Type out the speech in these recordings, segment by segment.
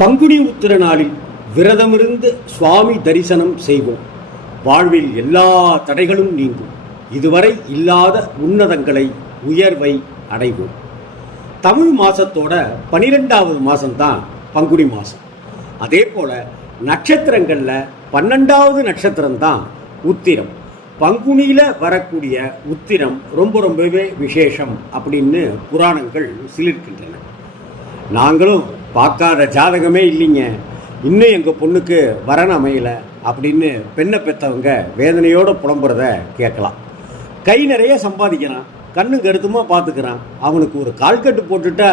பங்குனி உத்திர நாளில் விரதமிருந்து சுவாமி தரிசனம் செய்வோம். வாழ்வில் எல்லா தடைகளும் நீங்கும். இதுவரை இல்லாத உன்னதங்களை உயர்வை அடைவோம். தமிழ் மாதத்தோட பனிரெண்டாவது மாதம்தான் பங்குனி மாதம் அதே போல் நட்சத்திரங்களில் பன்னெண்டாவது நட்சத்திரம் தான் உத்திரம். பங்குனியில் வரக்கூடிய உத்திரம் ரொம்ப ரொம்பவே விசேஷம் அப்படின்னு புராணங்கள் சிலிர்க்கின்றன. நாங்களும் பார்க்காத ஜாதகமே இல்லைங்க. இன்னும் எங்கள் பொண்ணுக்கு வரன் அமையலை அப்படின்னு பெண்ணை பெற்றவங்க வேதனையோடு புலம்புறத கேட்கலாம். கை நிறைய சம்பாதிக்கிறான். கண்ணு கருத்துமாக பார்த்துக்கிறான் அவனுக்கு ஒரு கால்கட்டு போட்டுட்டா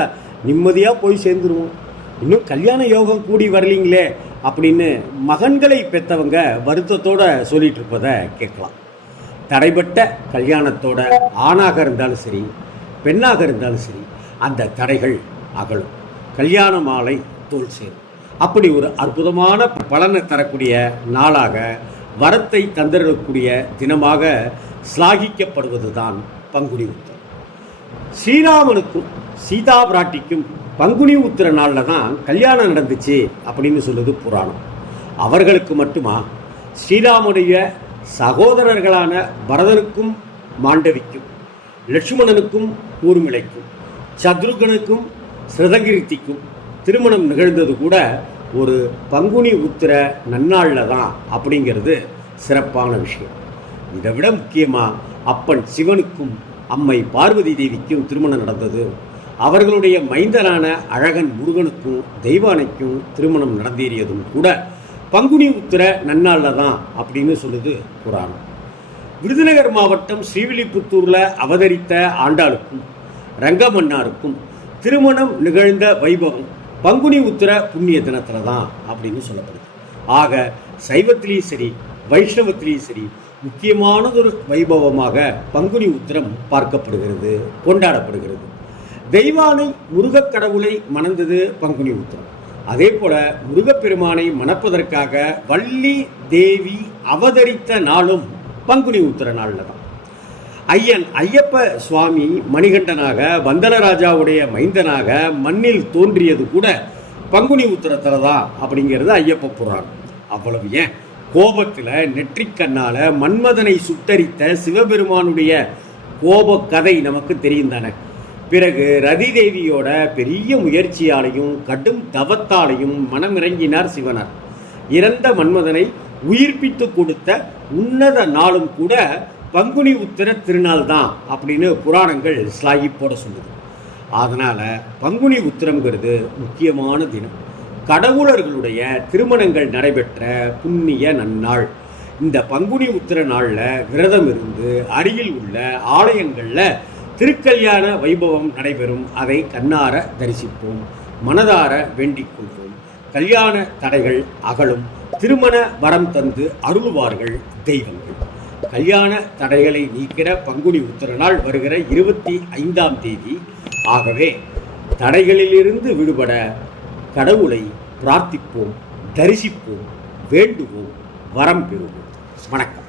நிம்மதியாக போய் சேர்ந்துருவோம். இன்னும் கல்யாண யோகம் கூடி வரலீங்களே அப்படின்னு மகன்களை பெற்றவங்க வருத்தத்தோடு சொல்லிட்டு இருப்பதை கேட்கலாம். தடைப்பட்ட கல்யாணத்தோட ஆணாக இருந்தாலும் சரி பெண்ணாக இருந்தாலும் சரி அந்த தடைகள் அகலும். கல்யாண மாலை தோல் சேரும். அப்படி ஒரு அற்புதமான பலனை தரக்கூடிய நாளாக வரத்தை தந்திரக்கூடிய தினமாக சிலாகிக்கப்படுவது தான் பங்குனி உத்திரம். ஸ்ரீராமனுக்கும் சீதா பிராட்டிக்கும் பங்குனி உத்திர நாளில் தான் கல்யாணம் நடந்துச்சு அப்படின்னு சொல்லுது புராணம். அவர்களுக்கு மட்டுமா ஸ்ரீராமுடைய சகோதரர்களான பரதனுக்கும் மாண்டவிக்கும் லட்சுமணனுக்கும் ஊர்மிளைக்கும் சத்ருகனுக்கும் சிரதகிருத்திக்கும் திருமணம் நிகழ்ந்தது கூட ஒரு பங்குனி உத்திர நன்னாளில் தான் அப்படிங்கிறது சிறப்பான விஷயம். இதை விட முக்கியமாக அப்பன் சிவனுக்கும் அம்மை பார்வதி தேவிக்கும் திருமணம் நடந்தது. அவர்களுடைய மைந்தரான அழகன் முருகனுக்கும் தெய்வானைக்கும் திருமணம் நடந்தேறியதும் கூட பங்குனி உத்திர நன்னாளில் தான் அப்படின்னு சொல்லுது புராணம். விருதுநகர் மாவட்டம் ஸ்ரீவில்லிபுத்தூரில் அவதரித்த ஆண்டாளுக்கும் ரங்கமன்னாருக்கும் திருமணம் நிகழ்ந்த வைபவம் பங்குனி உத்திர புண்ணிய தினத்தில் தான் அப்படின்னு சொல்லப்படுது. ஆக சைவத்திலையும் சரி வைஷ்ணவத்திலையும் சரி முக்கியமானதொரு வைபவமாக பங்குனி உத்திரம் பார்க்கப்படுகிறது கொண்டாடப்படுகிறது. தெய்வானை முருகக் கடவுளை மணந்தது பங்குனி உத்திரம். அதே போல முருகப்பெருமானை மணப்பதற்காக வள்ளி தேவி அவதரித்த நாளும் பங்குனி உத்திர நாளில் தான். ஐயன் ஐயப்ப சுவாமி மணிகண்டனாக வந்தனராஜாவுடைய மைந்தனாக மண்ணில் தோன்றியது கூட பங்குனி உத்திரத்தில் தான் அப்படிங்கிறது ஐயப்ப புராணம். அவ்வளவு ஏன்? கோபத்தில் நெற்றிக்கண்ணால் மன்மதனை சுட்டரித்த சிவபெருமானுடைய கோப கதை நமக்கு தெரியும் தானே. பிறகு ரதி தேவியோட பெரிய முயற்சியாலையும் கடும் தவத்தாலையும் மனமிறங்கினார் சிவனார். இறந்த மன்மதனை உயிர்ப்பித்து கொடுத்த உன்னத நாளும் கூட பங்குனி உத்திர திருநாள் தான் அப்படின்னு புராணங்கள் ஸ்லாகி போட சொல்லுது. அதனால் பங்குனி உத்திரங்கிறது முக்கியமான தினம். கடவுளர்களுடைய திருமணங்கள் நடைபெற்ற புண்ணிய நன்னாள். இந்த பங்குனி உத்திர நாளில் விரதம் இருந்து அருகில் உள்ள ஆலயங்களில் திருக்கல்யாண வைபவம் நடைபெறும். அதை கண்ணார தரிசிப்போம். மனதார வேண்டிக் கொள்வோம். கல்யாண தடைகள் அகலும். திருமண வரம் தந்து அருள்வார்கள் தெய்வங்கள். கல்யாண தடைகளை நீக்கிற பங்குனி உத்திர நாள் வருகிற இருபத்தி ஐந்தாம் தேதி. ஆகவே தடைகளிலிருந்து விடுபட கடவுளை பிரார்த்திப்போம் தரிசிப்போம் வேண்டுவோம் வரம் பெறுவோம். வணக்கம்.